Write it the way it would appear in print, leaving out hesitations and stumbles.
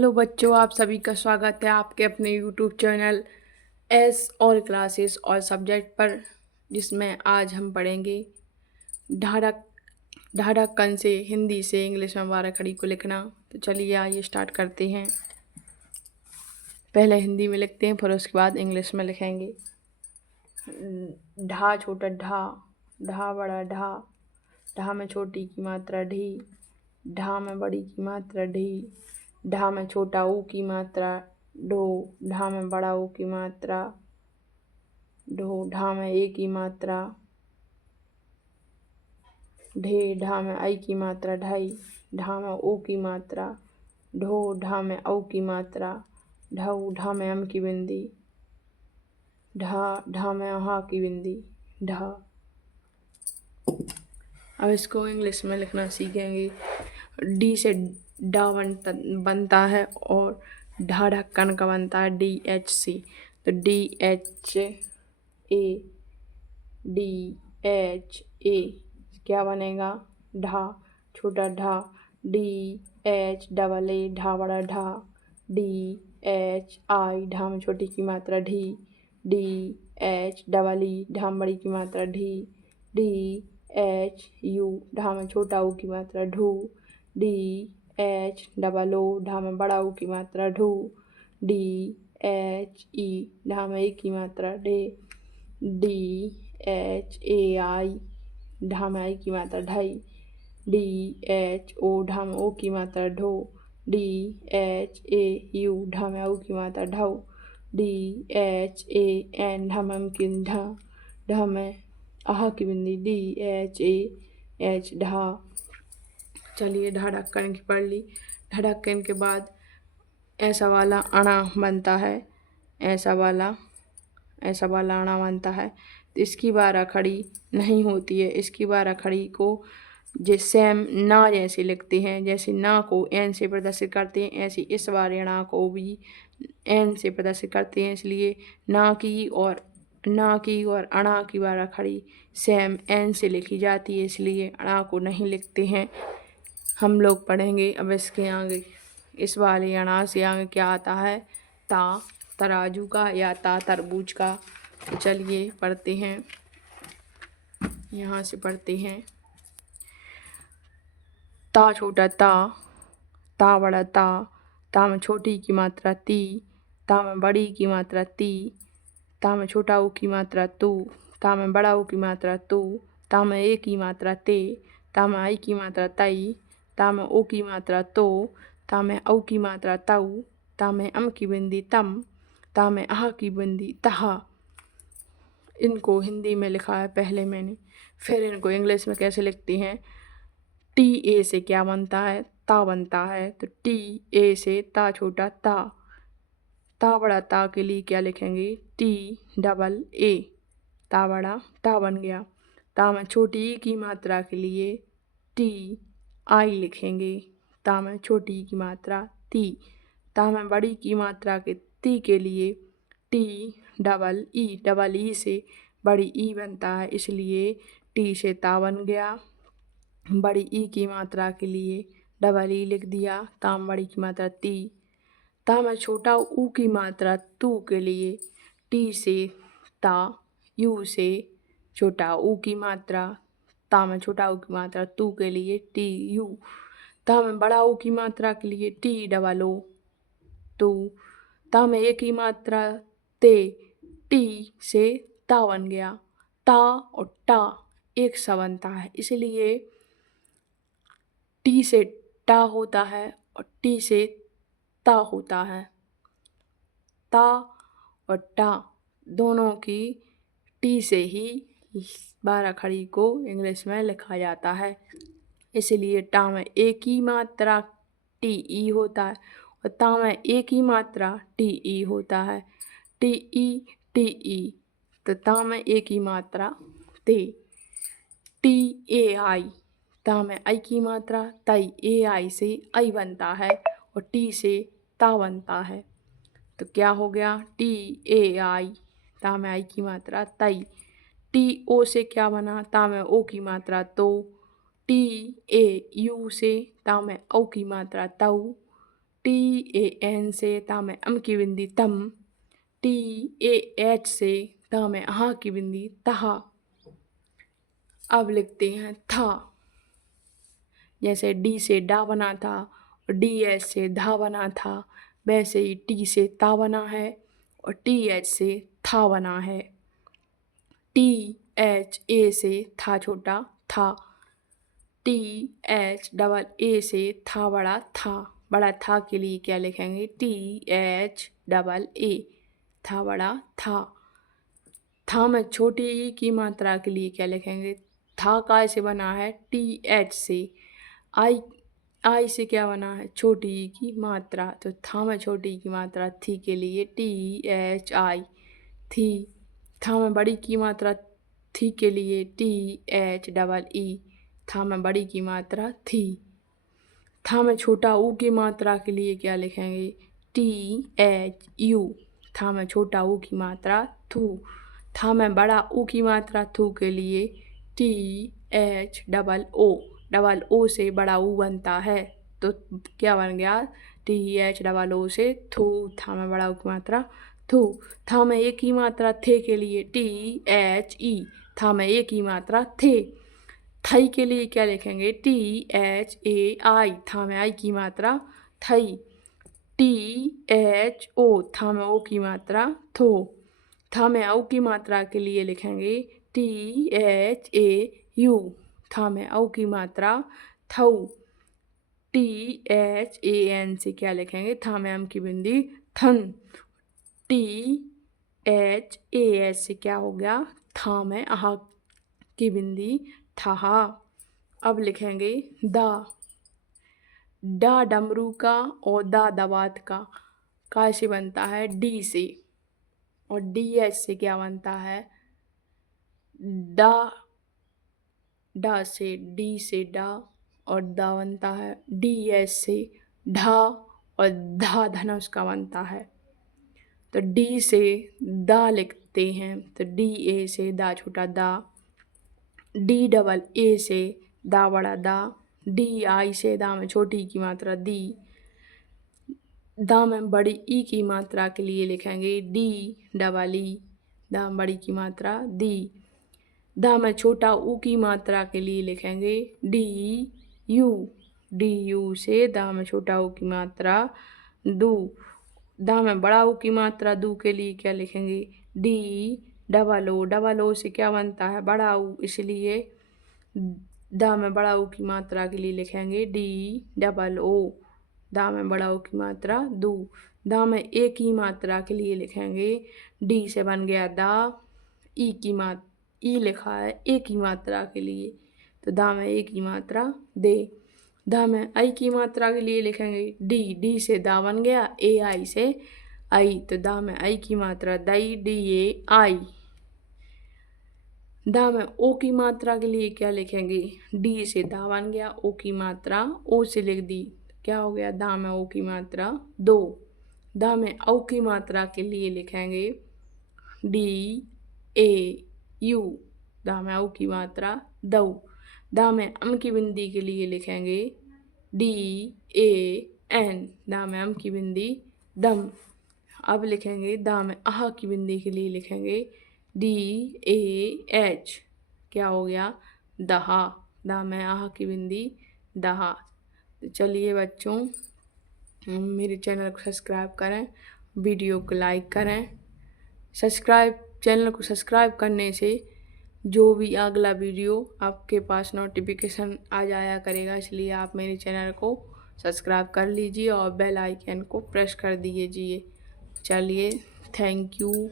Hello बच्चों, आप सभी का स्वागत है आपके अपने यूट्यूब चैनल एस और क्लासेस और सब्जेक्ट पर, जिसमें आज हम पढ़ेंगे ढाढ़क ढाढ़क कण से हिंदी से इंग्लिश में 12 खड़ी को लिखना। तो चलिए आइए स्टार्ट करते हैं। पहले हिंदी में लिखते हैं, फिर उसके बाद इंग्लिश में लिखेंगे। ढा छोटा ढा, ढा बड़ा ढा, ढा में छोटी की मात्रा ढी, ढा में बड़ी की मात्रा ढी, ढा में छोटा ऊ की मात्रा ढो, ढा में बड़ा ऊ की मात्रा ढो, ढा में ए की मात्रा ढे, ढा में आई की मात्रा ढाई, ढा में ओ की मात्रा ढो, ढा में औ की मात्रा ढऊ, ढा में अम की बिंदी ढा, ढा में हा की बिंदी ढा। अब इसको इंग्लिश में लिखना सीखेंगे। डी से डा बनता है और ढा ढक्कन का बनता है DH से। तो DHA क्या बनेगा? ढा छोटा ढा, DHAA ढा बड़ा ढा, DHI ढा में छोटी की मात्रा ढी, DHEE ढा में बड़ी की मात्रा ढी, DHU ढा में छोटा ऊ की मात्रा ढू, DHOO ढा में बड़ा ऊ की मात्रा ढू, DHE ढा में एक की मात्रा ढे, DHAI ढा में आई की मात्रा ढाई, DHO ढा में ओ की मात्रा ढो, DHAU ढा में औ की मात्रा ढाऊ, DHAN ढा में अम की ढा, ढा में आह की बिंदी DHAH ढा। चलिए ढा ढक्कन की पढ़ ली। ढा ढक्कन के बाद ऐसा वाला अणा बनता है, ऐसा वाला अणा बनता है। तो इसकी 12 खड़ी नहीं होती है। इसकी 12 खड़ी को सेम ना जैसे लिखते हैं, जैसे ना को एन से प्रदर्शित करते हैं, ऐसे इस बार अणा को भी एन से प्रदर्शित करते हैं। इसलिए ना की और अणा की 12 खड़ी सेम एन से लिखी जाती है, इसलिए अणा को नहीं लिखते हैं। हम लोग पढ़ेंगे अब इसके आगे, इस वाले अणा से आगे क्या आता है? ता तराजू का या ता तरबूज का। तो चलिए पढ़ते हैं, यहाँ से पढ़ते हैं। ता छोटा ता बड़ा ता में छोटी की मात्रा ती, ता में बड़ी की मात्रा ती, ता में छोटा ऊ की मात्रा तू, ता में बड़ा ऊ की मात्रा तू, ता में ए की मात्रा ते, ता में आई की मात्रा तई, ता में ओ की मात्रा तो, ता में औ की मात्रा तऊ, ता में अम की बिंदी तम, ता में आह की बिंदी तहा। इनको हिंदी में लिखा है पहले मैंने, फिर इनको इंग्लिश में कैसे लिखती हैं। TA से क्या बनता है? ता बनता है। तो TA से ता छोटा ता बड़ा ता के लिए क्या लिखेंगे? TAA ता बड़ा ता बन गया। ता में छोटी ई की मात्रा के लिए TI लिखेंगे, ता में छोटी की मात्रा ती। ता में बड़ी की मात्रा के ती के लिए TEE से बड़ी ई बनता है, इसलिए टी से ता बन गया। बड़ी ई की मात्रा के लिए EE लिख दिया, ता में बड़ी की मात्रा ती। ता में छोटा ऊ की मात्रा तू के लिए टी से ता, यू से छोटा ऊ की मात्रा, ता में छोटा ऊ की मात्रा तू के लिए TU। ता में बड़ा ऊ की मात्रा के लिए TOO तू। ता में ए की मात्रा ते, टी से ता बन गया। ता और टा एक सा बनता है, इसलिए टी से टा होता है और टी से ता होता है। ता और टा दोनों की टी से ही 12 खड़ी को इंग्लिश में लिखा जाता है, इसलिए टा में एक ही मात्रा TE होता है और ता में एक ही मात्रा TE होता है। TE तो ता में एक ही मात्रा ते। TAI ता में आई की मात्रा तई, AI से आई बनता है और टी से ता बनता है। तो क्या हो गया? TAI ता में आई की मात्रा तई। TO से क्या बना? ता में ओ की मात्रा तो। TAU से ता में औ की मात्रा तऊ। TAN से ता में अम की बिंदी तम। TAH से ता में आहा की बिंदी तहा। अब लिखते हैं था। जैसे डी से डा बना था और DS से धा बना था, वैसे ही T से ता बना है और TH से था बना है। THA से था छोटा था। THA से था बड़ा था। बड़ा था के लिए क्या लिखेंगे? THAA था बड़ा था। था में छोटी ई की मात्रा के लिए क्या लिखेंगे? था काय से बना है? TH से। आई से क्या बना है? छोटी ई की मात्रा। तो था में छोटी ई की मात्रा थी के लिए THI थी। था में बड़ी की मात्रा थी के लिए THEE था में बड़ी की मात्रा थी। था में छोटा ऊ की मात्रा के लिए क्या लिखेंगे? THU था में छोटा ऊ की मात्रा थू। था में बड़ा ऊ की मात्रा थू के लिए THOO डबल ओ से बड़ा ऊ बनता है। तो क्या बन गया? THOO से थू। था में बड़ा ऊ की मात्रा थू। था में एक की मात्रा थे के लिए THE था में एक की मात्रा थे। थई के लिए क्या लिखेंगे? THAI था में आई की मात्रा थई। THO था में ओ की मात्रा थो। था में औ की मात्रा के लिए लिखेंगे THAU था में औ की मात्रा थौ। THAN से क्या लिखेंगे? था में अम की बिंदी थन। THAS से क्या हो गया? था में आहा की बिंदी थहा। अब लिखेंगे दा। डा डमरू का और दा दवात का कैसे बनता है? डी से। और DS से क्या बनता है? डा। डा से डी से डा और दा बनता है। DS से ढा और धा धनुष का बनता है। तो डी से दा लिखते हैं तो DA से दा छोटा दा। DAA से दा बड़ा दा। DI से दा में छोटी की मात्रा दी। दा में बड़ी ई की मात्रा के लिए लिखेंगे DEE दा में बड़ी की मात्रा दी। दा में छोटा ऊ की मात्रा के लिए लिखेंगे DU। DU से दा में छोटा ऊ की मात्रा दू। दा में बड़ा ऊ की मात्रा दू के लिए क्या लिखेंगे? DOO। डबल ओ से क्या बनता है? बड़ा ऊ, इसलिए दा में बड़ा ऊ की मात्रा के लिए लिखेंगे DOO। दा में बड़ा ऊ की मात्रा दू। दा में एक ही मात्रा के लिए लिखेंगे डी से बन गया दा। ई लिखा है एक ही मात्रा के लिए तो दा में एक ही मात्रा दे। दा में आई की मात्रा के लिए लिखेंगे डी से दा बन गया AI से आई तो दा में आई की मात्रा दई DAI। दा में ओ की मात्रा के लिए क्या लिखेंगे? डी से दा बन गया ओ की मात्रा ओ से लिख दी। क्या हो गया? दा में ओ की मात्रा दो। दा में औ की मात्रा के लिए लिखेंगे DAU दा में औ की मात्रा दौ। दा में अम की बिंदी के लिए लिखेंगे DAN दा में अम की बिंदी दम। अब लिखेंगे दा में आहा की बिंदी के लिए लिखेंगे DAH क्या हो गया? दहा। दा में आहा की बिंदी दहा। तो चलिए बच्चों, मेरे चैनल को सब्सक्राइब करें, वीडियो को लाइक करें। चैनल को सब्सक्राइब करने से जो भी अगला वीडियो आपके पास नोटिफिकेशन आ जाया करेगा, इसलिए आप मेरे चैनल को सब्सक्राइब कर लीजिए और बेल आइकन को प्रेस कर दीजिए। चलिए, थैंक यू।